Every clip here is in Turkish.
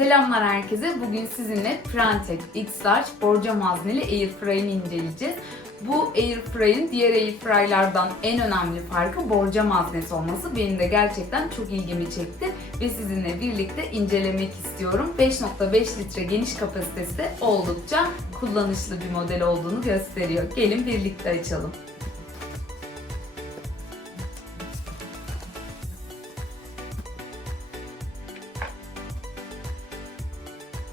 Selamlar herkese. Bugün sizinle Prantek X-Large borcam hazneli Airfryer'ini inceleyeceğiz. Bu Airfryer'in diğer Airfryer'lardan en önemli farkı borcam haznesi olması. Benim de gerçekten çok ilgimi çekti ve sizinle birlikte incelemek istiyorum. 5.5 litre geniş kapasitesi oldukça kullanışlı bir model olduğunu gösteriyor. Gelin birlikte açalım.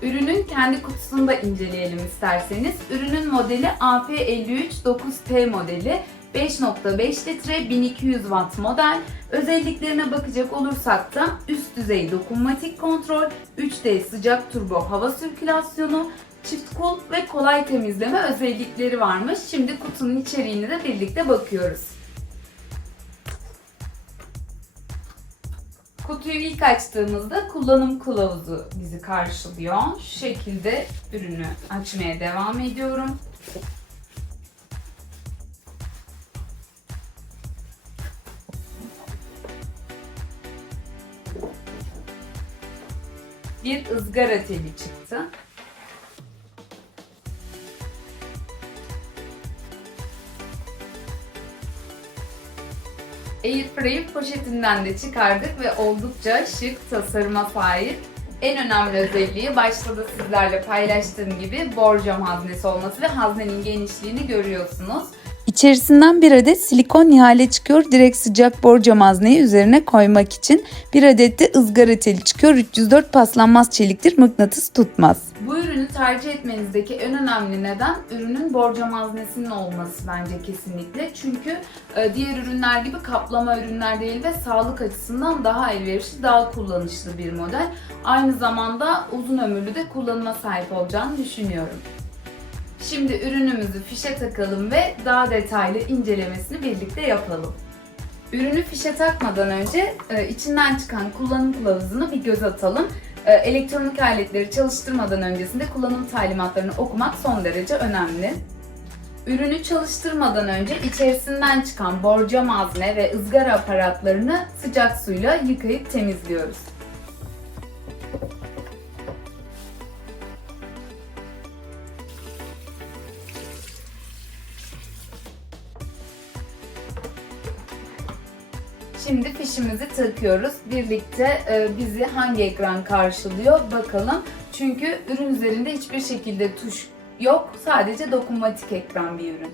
Ürünün kendi kutusunu da inceleyelim isterseniz. Ürünün modeli AP539T modeli. 5.5 litre 1200 watt model. Özelliklerine bakacak olursak da üst düzey dokunmatik kontrol, 3D sıcak turbo hava sirkülasyonu, çift kol ve kolay temizleme özellikleri varmış. Şimdi kutunun içeriğine de birlikte bakıyoruz. Kutuyu ilk açtığımızda kullanım kılavuzu bizi karşılıyor. Şu şekilde ürünü açmaya devam ediyorum. Bir ızgara teli çıktı. Airfryer poşetinden de çıkardık ve oldukça şık tasarıma sahip. En önemli özelliği başta da sizlerle paylaştığım gibi borcam haznesi olması ve haznenin genişliğini görüyorsunuz. İçerisinden bir adet silikon nihale çıkıyor. Direkt sıcak borcam hazneyi üzerine koymak için. Bir adet de ızgara teli çıkıyor. 304 paslanmaz çeliktir. Mıknatıs tutmaz. Bu ürünü tercih etmenizdeki en önemli neden ürünün borcam haznesinin olması bence kesinlikle. Çünkü e, diğer ürünler gibi kaplama ürünler değil ve sağlık açısından daha elverişli, daha kullanışlı bir model. Aynı zamanda uzun ömürlü de kullanıma sahip olacağını düşünüyorum. Şimdi ürünümüzü fişe takalım ve daha detaylı incelemesini birlikte yapalım. Ürünü fişe takmadan önce e, içinden çıkan kullanım kılavuzuna bir göz atalım. E, Elektronik aletleri çalıştırmadan öncesinde kullanım talimatlarını okumak son derece önemli. Ürünü çalıştırmadan önce içerisinden çıkan borcam hazne ve ızgara aparatlarını sıcak suyla yıkayıp temizliyoruz. Fişimizi takıyoruz. Birlikte e, bizi hangi ekran karşılıyor bakalım. Çünkü ürün üzerinde hiçbir şekilde tuş yok. Sadece dokunmatik ekran bir ürün.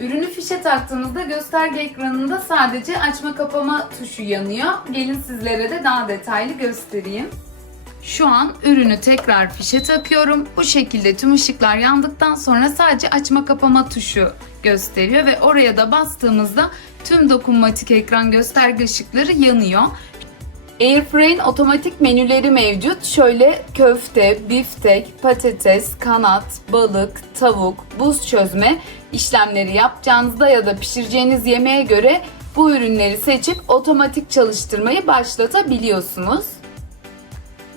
Ürünü fişe taktığınızda gösterge ekranında sadece açma kapama tuşu yanıyor. Gelin sizlere de daha detaylı göstereyim. Şu an ürünü tekrar fişe takıyorum. Bu şekilde tüm ışıklar yandıktan sonra sadece açma kapama tuşu gösteriyor ve oraya da bastığımızda tüm dokunmatik ekran gösterge ışıkları yanıyor. Airfryer'in otomatik menüleri mevcut. Şöyle köfte, biftek, patates, kanat, balık, tavuk, buz çözme işlemleri yapacağınızda ya da pişireceğiniz yemeğe göre bu ürünleri seçip otomatik çalıştırmayı başlatabiliyorsunuz.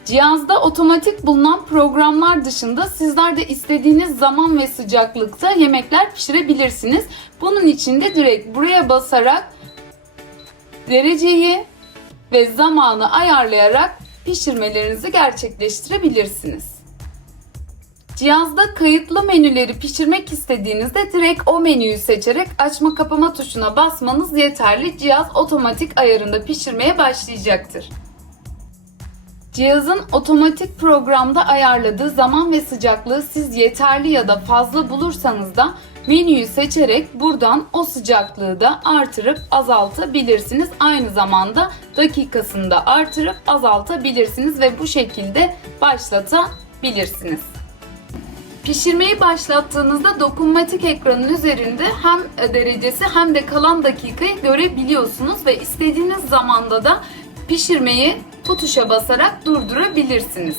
Cihazda otomatik bulunan programlar dışında sizler de istediğiniz zaman ve sıcaklıkta yemekler pişirebilirsiniz. Bunun için de direkt buraya basarak dereceyi ve zamanı ayarlayarak pişirmelerinizi gerçekleştirebilirsiniz. Cihazda kayıtlı menüleri pişirmek istediğinizde direkt o menüyü seçerek açma kapama tuşuna basmanız yeterli. Cihaz otomatik ayarında pişirmeye başlayacaktır. Cihazın otomatik programda ayarladığı zaman ve sıcaklığı siz yeterli ya da fazla bulursanız da menüyü seçerek buradan o sıcaklığı da artırıp azaltabilirsiniz. Aynı zamanda dakikasını da artırıp azaltabilirsiniz ve bu şekilde başlatabilirsiniz. Pişirmeyi başlattığınızda dokunmatik ekranın üzerinde hem derecesi hem de kalan dakikayı görebiliyorsunuz ve istediğiniz zamanda da pişirmeyi bu tuşa basarak durdurabilirsiniz.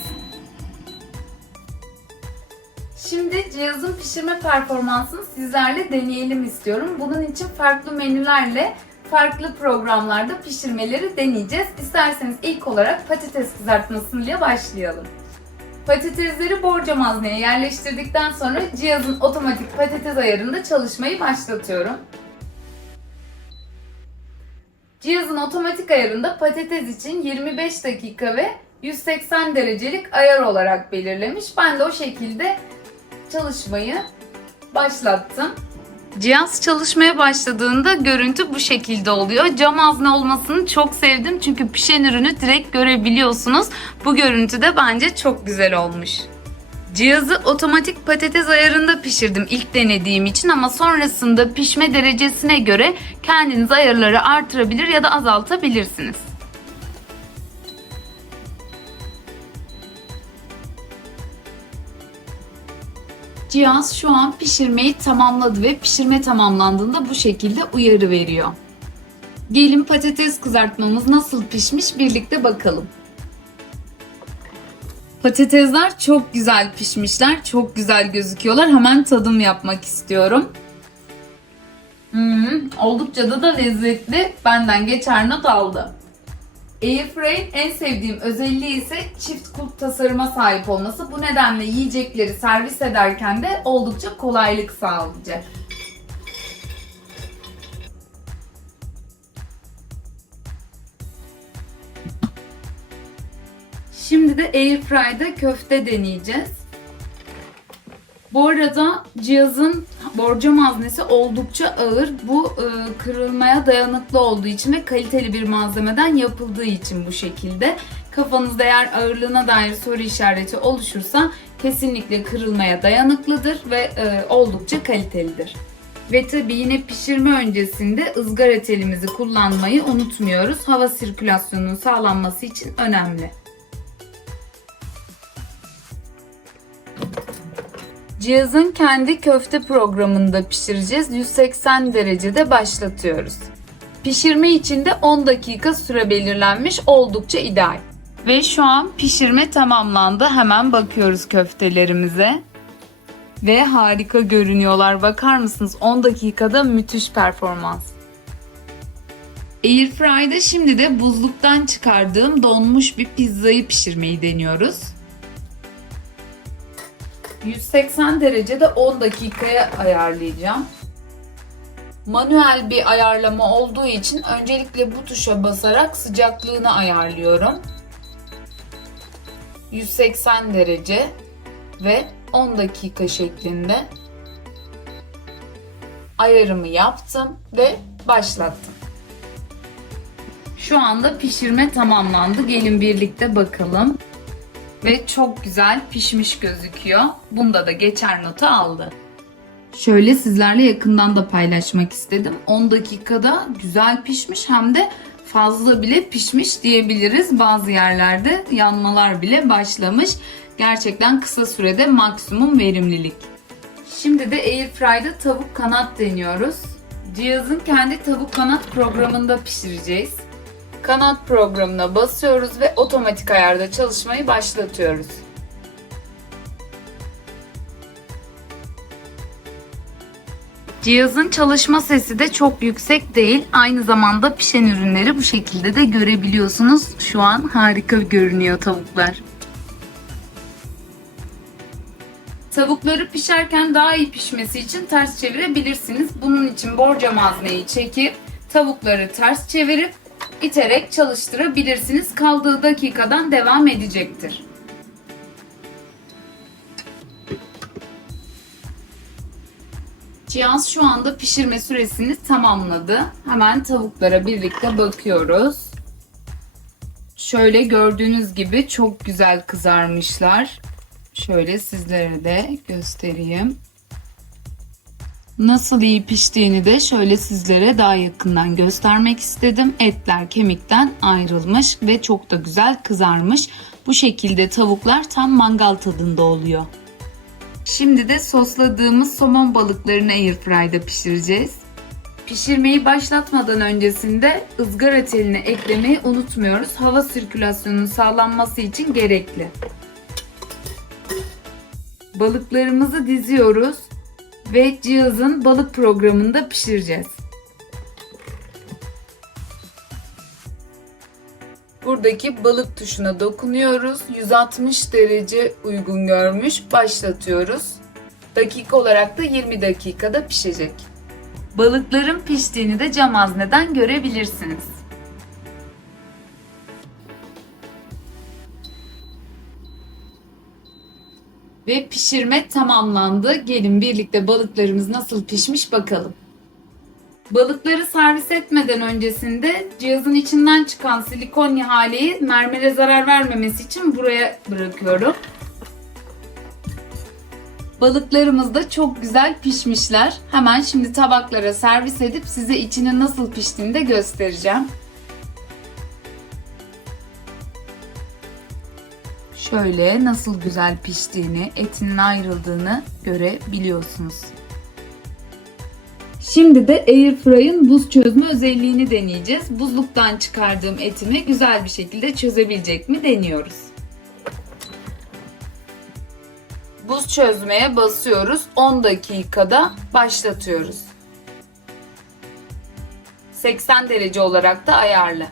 Şimdi cihazın pişirme performansını sizlerle deneyelim istiyorum. Bunun için farklı menülerle farklı programlarda pişirmeleri deneyeceğiz. İsterseniz ilk olarak patates kızartmasıyla başlayalım. Patatesleri borcam hazneye yerleştirdikten sonra cihazın otomatik patates ayarında çalışmayı başlatıyorum. Cihazın otomatik ayarında patates için 25 dakika ve 180 derecelik ayar olarak belirlemiş. Ben de o şekilde çalışmayı başlattım. Cihaz çalışmaya başladığında görüntü bu şekilde oluyor. Cam azne olmasını çok sevdim çünkü pişen ürünü direkt görebiliyorsunuz. Bu görüntü de bence çok güzel olmuş. Cihazı otomatik patates ayarında pişirdim ilk denediğim için ama sonrasında pişme derecesine göre kendiniz ayarları artırabilir ya da azaltabilirsiniz. Cihaz şu an pişirmeyi tamamladı ve pişirme tamamlandığında bu şekilde uyarı veriyor. Gelin patates kızartmamız nasıl pişmiş birlikte bakalım. Patatesler çok güzel pişmişler. Çok güzel gözüküyorlar. Hemen tadım yapmak istiyorum. Hmm, oldukça da da lezzetli. Benden geçer not aldı. Airfryer'in en sevdiğim özelliği ise çift kulp tasarıma sahip olması. Bu nedenle yiyecekleri servis ederken de oldukça kolaylık sağlayacak. Şimdi de Airfry'da köfte deneyeceğiz. Bu arada cihazın borcam haznesi oldukça ağır. Bu e, kırılmaya dayanıklı olduğu için ve kaliteli bir malzemeden yapıldığı için bu şekilde. Kafanızda eğer ağırlığına dair soru işareti oluşursa kesinlikle kırılmaya dayanıklıdır ve e, oldukça kalitelidir. Ve tabii yine pişirme öncesinde ızgara telimizi kullanmayı unutmuyoruz. Hava sirkülasyonunun sağlanması için önemli. Cihazın kendi köfte programında pişireceğiz. 180 derecede başlatıyoruz. Pişirme için de 10 dakika süre belirlenmiş oldukça ideal. Ve şu an pişirme tamamlandı. Hemen bakıyoruz köftelerimize. Ve harika görünüyorlar. Bakar mısınız? 10 dakikada müthiş performans. Airfry'de şimdi de buzluktan çıkardığım donmuş bir pizzayı pişirmeyi deniyoruz. 180 derecede 10 dakikaya ayarlayacağım. Manuel bir ayarlama olduğu için öncelikle bu tuşa basarak sıcaklığını ayarlıyorum. 180 derece ve 10 dakika şeklinde ayarımı yaptım ve başlattım. Şu anda pişirme tamamlandı. Gelin birlikte bakalım ve çok güzel pişmiş gözüküyor. Bunda da geçer notu aldı. Şöyle sizlerle yakından da paylaşmak istedim. 10 dakikada güzel pişmiş hem de fazla bile pişmiş diyebiliriz. Bazı yerlerde yanmalar bile başlamış. Gerçekten kısa sürede maksimum verimlilik. Şimdi de Airfry'da tavuk kanat deniyoruz. Cihazın kendi tavuk kanat programında pişireceğiz. Kanat programına basıyoruz ve otomatik ayarda çalışmayı başlatıyoruz. Cihazın çalışma sesi de çok yüksek değil. Aynı zamanda pişen ürünleri bu şekilde de görebiliyorsunuz. Şu an harika görünüyor tavuklar. Tavukları pişerken daha iyi pişmesi için ters çevirebilirsiniz. Bunun için borcam hazneyi çekip tavukları ters çevirip iterek çalıştırabilirsiniz. Kaldığı dakikadan devam edecektir. Cihaz şu anda pişirme süresini tamamladı. Hemen tavuklara birlikte bakıyoruz. Şöyle gördüğünüz gibi çok güzel kızarmışlar. Şöyle sizlere de göstereyim. Nasıl iyi piştiğini de şöyle sizlere daha yakından göstermek istedim. Etler kemikten ayrılmış ve çok da güzel kızarmış. Bu şekilde tavuklar tam mangal tadında oluyor. Şimdi de sosladığımız somon balıklarını airfry'da pişireceğiz. Pişirmeyi başlatmadan öncesinde ızgara telini eklemeyi unutmuyoruz. Hava sirkülasyonunun sağlanması için gerekli. Balıklarımızı diziyoruz ve cihazın balık programında pişireceğiz. Buradaki balık tuşuna dokunuyoruz. 160 derece uygun görmüş. Başlatıyoruz. Dakika olarak da 20 dakikada pişecek. Balıkların piştiğini de cam hazneden görebilirsiniz. Ve pişirme tamamlandı. Gelin birlikte balıklarımız nasıl pişmiş bakalım. Balıkları servis etmeden öncesinde cihazın içinden çıkan silikon ihaleyi mermere zarar vermemesi için buraya bırakıyorum. Balıklarımız da çok güzel pişmişler. Hemen şimdi tabaklara servis edip size içinin nasıl piştiğini de göstereceğim. Şöyle nasıl güzel piştiğini, etinin ayrıldığını görebiliyorsunuz. Şimdi de Airfryer'ın buz çözme özelliğini deneyeceğiz. Buzluktan çıkardığım etimi güzel bir şekilde çözebilecek mi deniyoruz. Buz çözmeye basıyoruz. 10 dakikada başlatıyoruz. 80 derece olarak da ayarlı.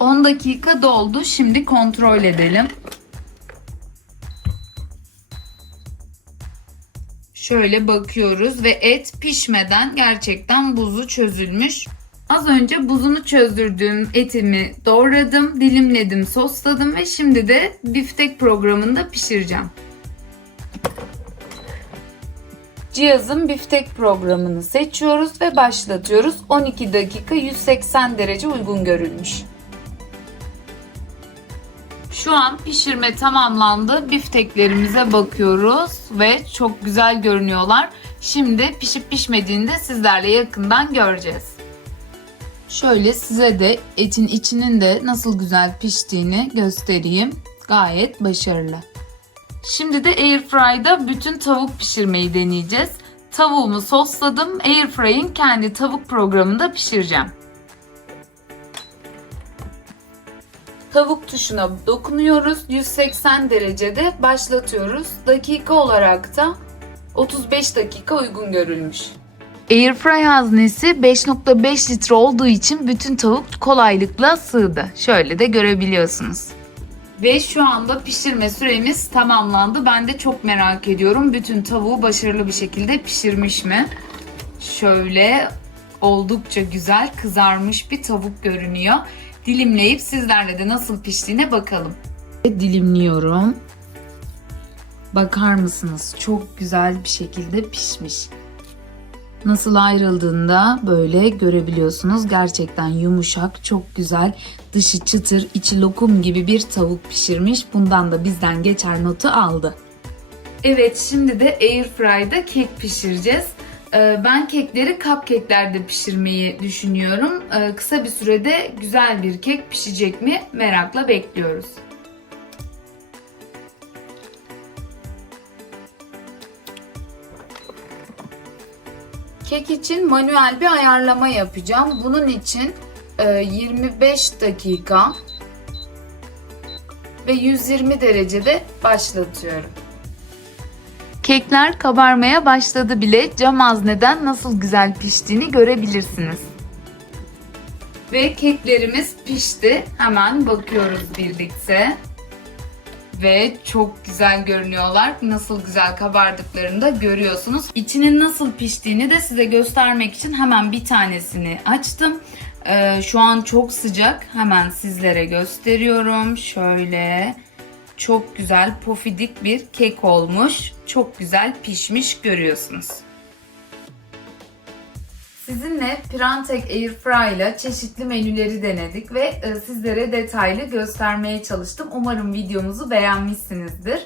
10 dakika doldu. Şimdi kontrol edelim. Şöyle bakıyoruz ve et pişmeden gerçekten buzu çözülmüş. Az önce buzunu çözdürdüğüm etimi doğradım, dilimledim, sosladım ve şimdi de biftek programında pişireceğim. Cihazın biftek programını seçiyoruz ve başlatıyoruz. 12 dakika 180 derece uygun görülmüş. Şu an pişirme tamamlandı. Bifteklerimize bakıyoruz ve çok güzel görünüyorlar. Şimdi pişip pişmediğini de sizlerle yakından göreceğiz. Şöyle size de etin içinin de nasıl güzel piştiğini göstereyim. Gayet başarılı. Şimdi de Airfry'da bütün tavuk pişirmeyi deneyeceğiz. Tavuğumu sosladım. Airfry'in kendi tavuk programında pişireceğim. Tavuk tuşuna dokunuyoruz. 180 derecede başlatıyoruz. Dakika olarak da 35 dakika uygun görülmüş. Airfry haznesi 5.5 litre olduğu için bütün tavuk kolaylıkla sığdı. Şöyle de görebiliyorsunuz. Ve şu anda pişirme süremiz tamamlandı. Ben de çok merak ediyorum. Bütün tavuğu başarılı bir şekilde pişirmiş mi? Şöyle oldukça güzel kızarmış bir tavuk görünüyor. Dilimleyip sizlerle de nasıl piştiğine bakalım. Dilimliyorum. Bakar mısınız? Çok güzel bir şekilde pişmiş. Nasıl ayrıldığında böyle görebiliyorsunuz. Gerçekten yumuşak, çok güzel. Dışı çıtır, içi lokum gibi bir tavuk pişirmiş. Bundan da bizden geçer notu aldı. Evet, şimdi de Airfry'da kek pişireceğiz. Ee, Ben kekleri cupcake'lerde pişirmeyi düşünüyorum. Ee, Kısa bir sürede güzel bir kek pişecek mi merakla bekliyoruz. Kek için manuel bir ayarlama yapacağım. Bunun için e, 25 dakika ve 120 derecede başlatıyorum. Kekler kabarmaya başladı bile. Cam azneden nasıl güzel piştiğini görebilirsiniz. Ve keklerimiz pişti. Hemen bakıyoruz birlikte. Ve çok güzel görünüyorlar. Nasıl güzel kabardıklarını da görüyorsunuz. İçinin nasıl piştiğini de size göstermek için hemen bir tanesini açtım. Ee, şu an çok sıcak. Hemen sizlere gösteriyorum. Şöyle çok güzel pofidik bir kek olmuş. Çok güzel pişmiş görüyorsunuz. Sizinle Pirantek Airfry ile çeşitli menüleri denedik ve e, sizlere detaylı göstermeye çalıştım. Umarım videomuzu beğenmişsinizdir.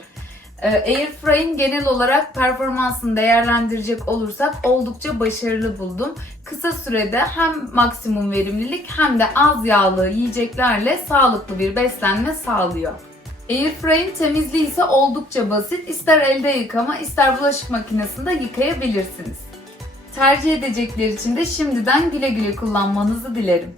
E, Airfry'in genel olarak performansını değerlendirecek olursak oldukça başarılı buldum. Kısa sürede hem maksimum verimlilik hem de az yağlı yiyeceklerle sağlıklı bir beslenme sağlıyor. Airfry'in temizliği ise oldukça basit. İster elde yıkama ister bulaşık makinesinde yıkayabilirsiniz. Tercih edecekler için de şimdiden güle güle kullanmanızı dilerim.